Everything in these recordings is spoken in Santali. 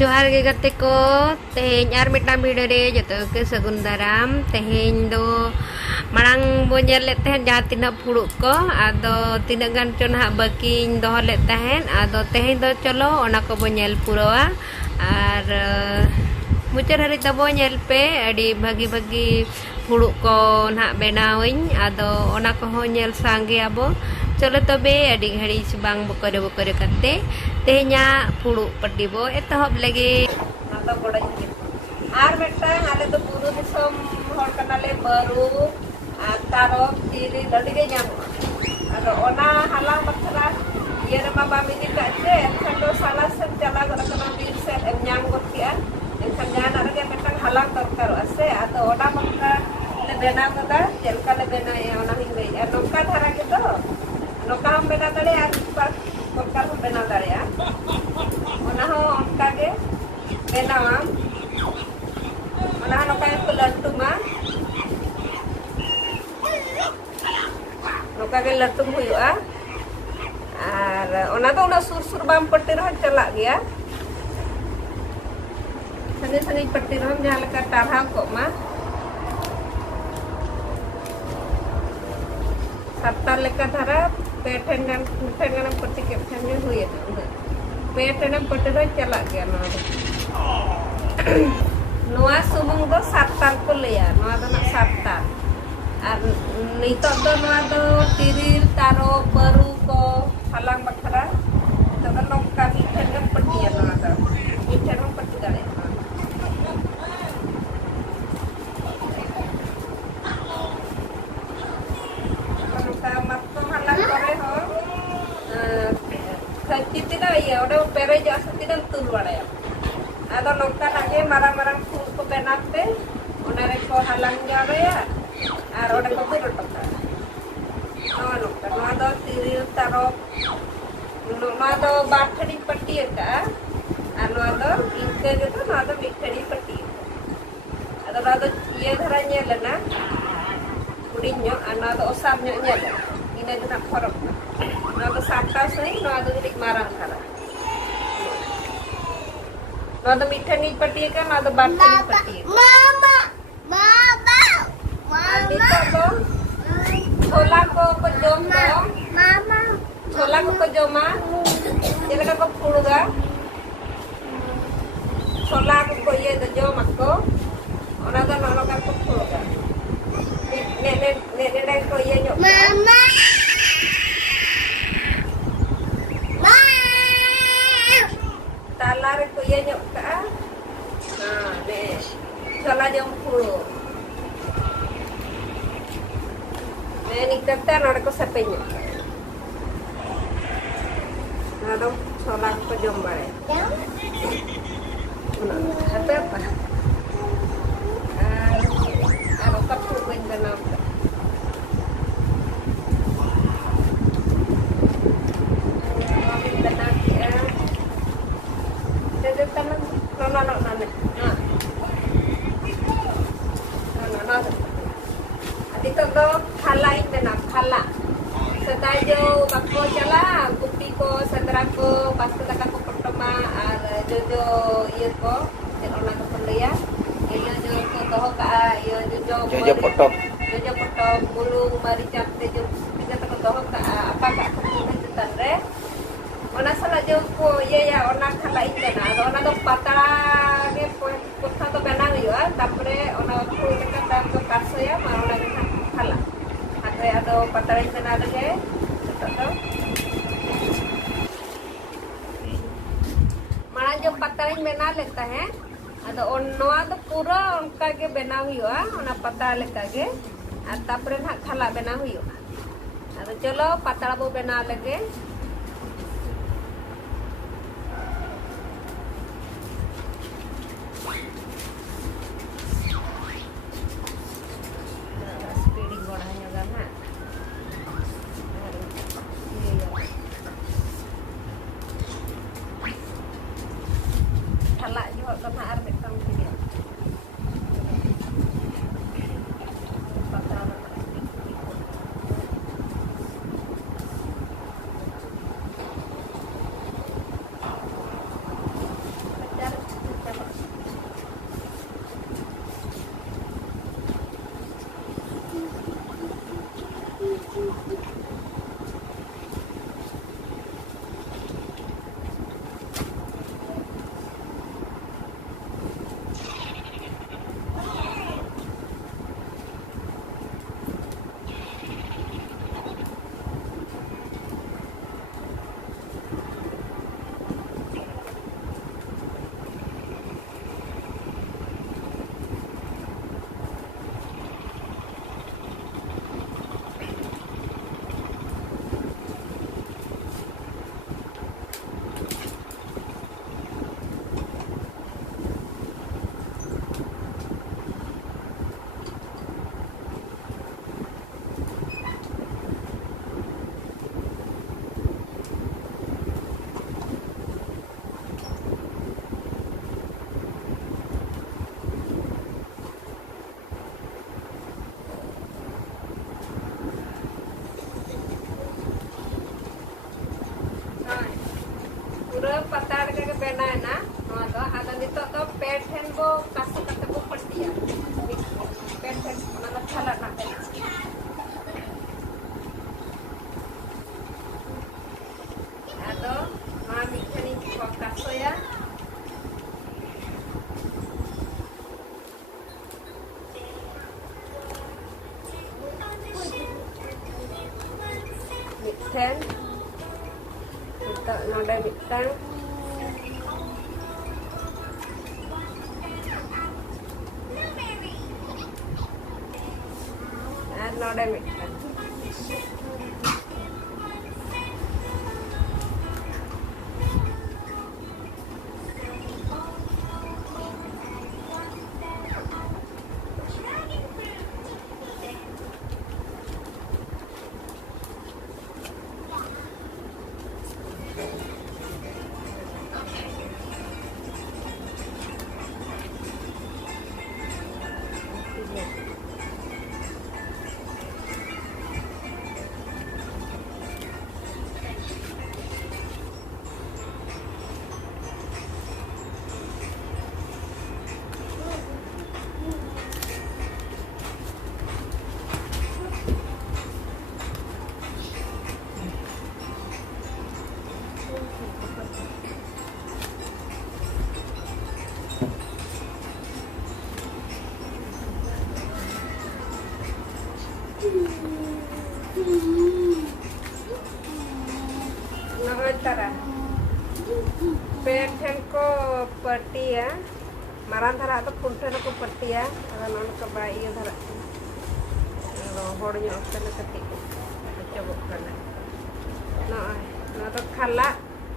जोहार गे गते को तेहेñ आर मिटना वीडियो रे जतो के सगुन दाराम तेहेñ दो मांग बो ñel ले तहन जहां तिना फुड़ुक को आदो तिना गान चो ना बाकीñ दोहो ले तहन आदो तेहेñ दो चलो ओना को बो ñel पुरोआ आर मुचार हरि तबो ñel पे अडी भागी भागी फुड़ुक को ना बनावñ आदो ओना को हो ñel सांगे आबो चलो तबे अडी घड़ी बांग बकरे करते तेहेñा फुड़ुक पट्टी बो एतहब लगे नातो बड़ाई आर मिटटांग आले तो बुरु दिसम हर कनाले बारू तारो तिरी लड़ी गे जाम आदो ओना हाला बखरा ये रमा बामी दी काचे एनखान दो साला सेम चला गरा कना बीर से एम ᱧᱟᱢ गोतिया एनखान जान आरे मिटटांग हाला दरकार आसे आदो ओना बखरा ले बेना कदा चलका ले बेना ए ओना हिं गई आ नोका धारा के तो नोका हम बेना दड़े आ पर नोका हम बेना दड़े आ ओना हो ओनका के बेनावा ओना नोका को लट्टू मा नोका के लट्टू हुयुआ आर ओना तो ओना सुर सुर बाम पट्टी रह चला गया संगे संगे पट्टी रह जहां लका टाढ़ा को मा सत्ता लेका धारा पेठन गान पट्टी के ठन में हुई है पेठन पट्टी रह चला गया नोआ सुमुंग दो साततार को लिया नोआ दो ना साततार और नितो दो नोआ दो तिरिल तारो बारू को हालांग बखरा तो का नोका मिठन का पट्टी है नोआ दो मिठन में पट्टी डाले नोका मत हालांग करे हो खच्ची तिना ये ओडे पेरे जासा तिना तुल बड़ाया आदो नोका नागे मारा फूल को बनाते ओना रे को हालांग जाबेया आर ओडे को रटता नोआ नोका नोआ दो तिरिल तारो नोआ दो बाठड़ी पट्टी का आर नोआ दो इनके के तो नोआ दो मिठड़ी पट्टी आदो नोआ दो ये धरा ñel ना उडिño आर नोआ दो ओसाब ñel ina dina फरक नोआ दो साता सही नोआ दो dik marang kara नोआ दो मिठड़ी पट्टी का नोआ दो बाठड़ी पट्टी मामा तो छोला को जम दो मामा छोला को जमा जेलका को फुड़गा छोला को ये दो जम को ओना दो नोनो का को फुड़गा ने को ये जो मामा ताला रे को ये जो का हां ने छोला जम फुड़ो ini kata nada ko sapenya nada solat ko jombare apa apa aro kapu ben benam benam ya jadi teman no Dito do khala indena khala setajo bako chala kupi ko sandra ko pasta ka ko pertama ar jojo ieu ko ona ko pendeya ieu jo ko toho ka ieu jojo potok bulung maricak te jo tiga ko toho ka apa ka ko tetan re ona sala jo ko ye ya ona khala indena ona do pata ge potha to benang yo tapre ona ko ka ko kaso ya ma ona hala atau patarin sana lagi betul मारा जो पतरिन बना लेता है अदो ओनवा तो पूरा उनका के बना हुआ ओना पता लेका के आ तापरे ना खाला बना हुआ अदो चलो पतरा बो बना लगे Halak juga kena arbet kamu dia. pura patar ke bena na no do ada nito to pet hen bo kasu kate bo patia pet hen mana thala na ado mami kani ko kaso ya mixen kita nada mixen nada mixen Tara pet ko pati ya maran thara to punten ko pati ya ada non ko bai ya thara lo hor nyo kana kati coba kana no to khala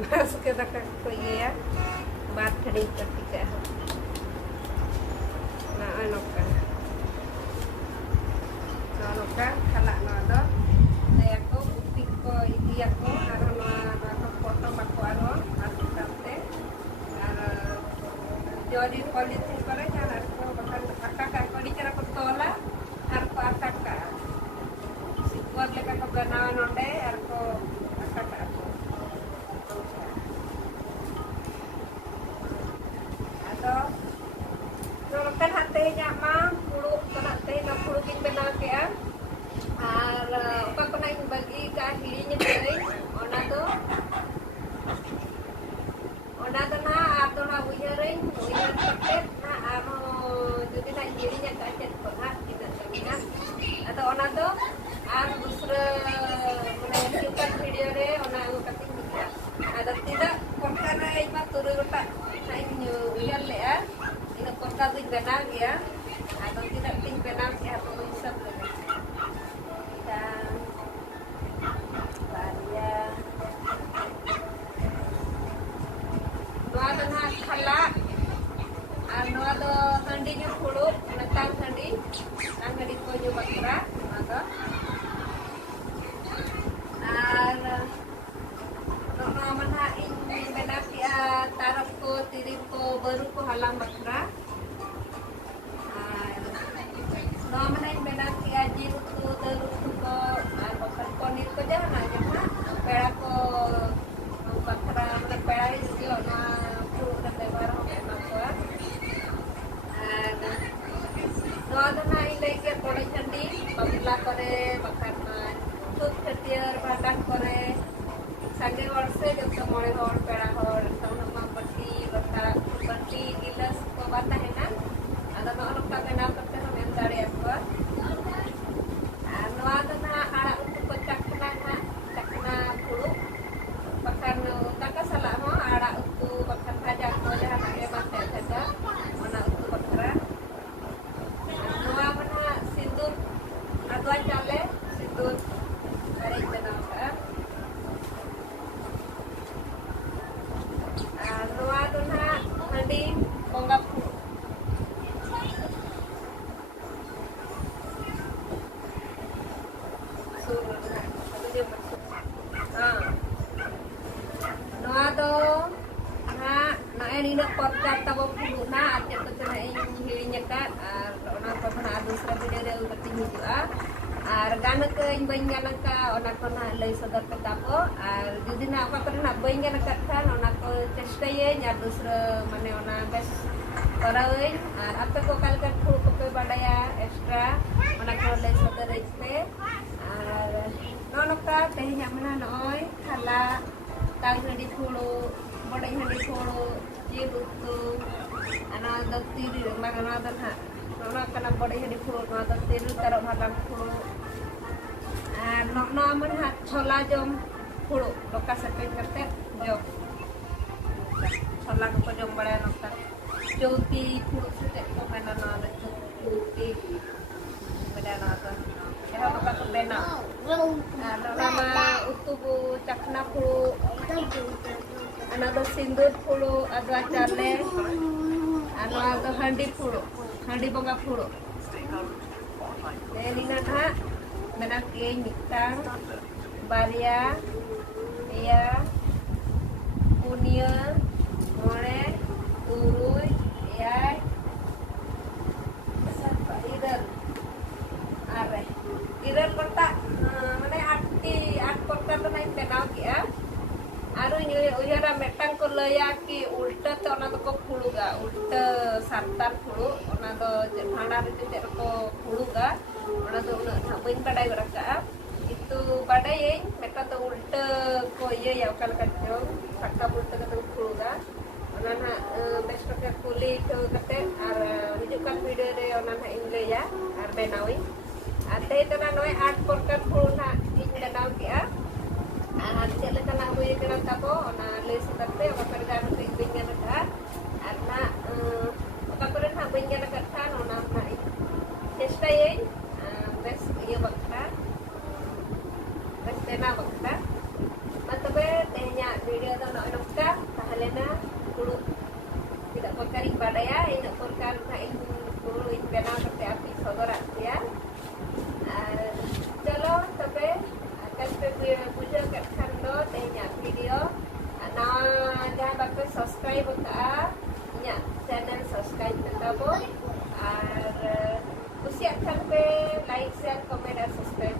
mas ke tak ko ya bat thadi pati ka na ano ka no ka khala no do saya ko bukti ko iki ako karena aku aro aku kate jadi politik kore jangan aku bahkan kakak ko di cara petola aku akak sikuat leka ko ganawan onde aku akak aku atau nonton hatenya mah puluh kena teh 60 king benar ke apa kena bagi ke akhirnya deui ona tuh na atau na uyaring uyar peket na amo jadi na dirinya kacet pengat tidak terminat atau ona tuh dusra menunjukkan video re ona aku kating bisa ada tidak kontra ima turu rota saya uyar le ya ini kontra ting benang ya atau tidak ting benang ya atau bisa lagi dan baria ada na khala anu ada handi nya puluh natang handi ko nyu bakra maka no mana in benasi taraf ko tirip ko baru ko halang bakra no mana in benasi jin ko daru ko bakar ko nit ko jangan aja na pera ko bakra mana pera itu na ada na ilai ke tode chandi pagla kore bakan tut khatiar bakan kore sange warse jab mole hor pera hor tamma patti bata patti gilas ko bata hai na ada no anok ka na katte hum endare akwa no ada na ara untuk ko chakna pulu bakan kaka salah mo ara untuk bakan raja ko jahan age bate saja mana untuk bakra Atuan chale sindur dari benangka nuwa tuna handi bonggap nuwa do na ini nak podcast tabo pulu na aja tu na ini hirinya kan orang pernah ada serba dia udah bertinggi juga Ar gana ke bain gana ka ona ko na lay sodar pe tapo ar judi na apa kore na bain gana ka kan ona ko chestaye ya dusra mane ona bes korawe ar ape ko kalkan phul ko pe badaya extra ona ko lay sodar pe ar nono ka tehnya mana noi khala tang handi phulu bodai handi phulu ji butu ana daktiri magana dan ha nono kana bodai handi phulu no daktiri taro halang phulu no man ha chola jom phulu loka sepen kate jom chola ko jom bada nokta joti phulu sete ko mana no joti bada no to ya loka ko bena nama utubu cakna phulu another sindur phulu adu acharle another handi bonga phulu Elina ha menak ke nyitang baria ya punia more turuy ya sapa iran are iran kota mane at kota to nai penau ki ya aru ini uyara metang ko laya ki ulta to ona ko phuluga ulta santan phulu ona to bhana rite ter ko phuluga ona to na bain padai baraka itu padai meta to ulta ko ye ya kal kaccho sakka ulta to phuluga ona na best ka kuli to kate ar hijukan video re ona na ingle ya ar benawi ate to na noi 8 porkan phulu na in benaw ki ya Chela kana huye kana tapo na les tatte apa pergan pinggir ka arna apa keren ha pinggir ka kan ona na chesta ye bes ye bakta bes tena bakta matabe tehnya video to no nokta tahale na kulu tidak perkari pada ya ini perkar na in kulu in bena kate api sodora ya chalo tabe puja kat kando tehnya video na jangan lupa subscribe ka nya channel subscribe kita bo ar usiakan pe like share comment dan subscribe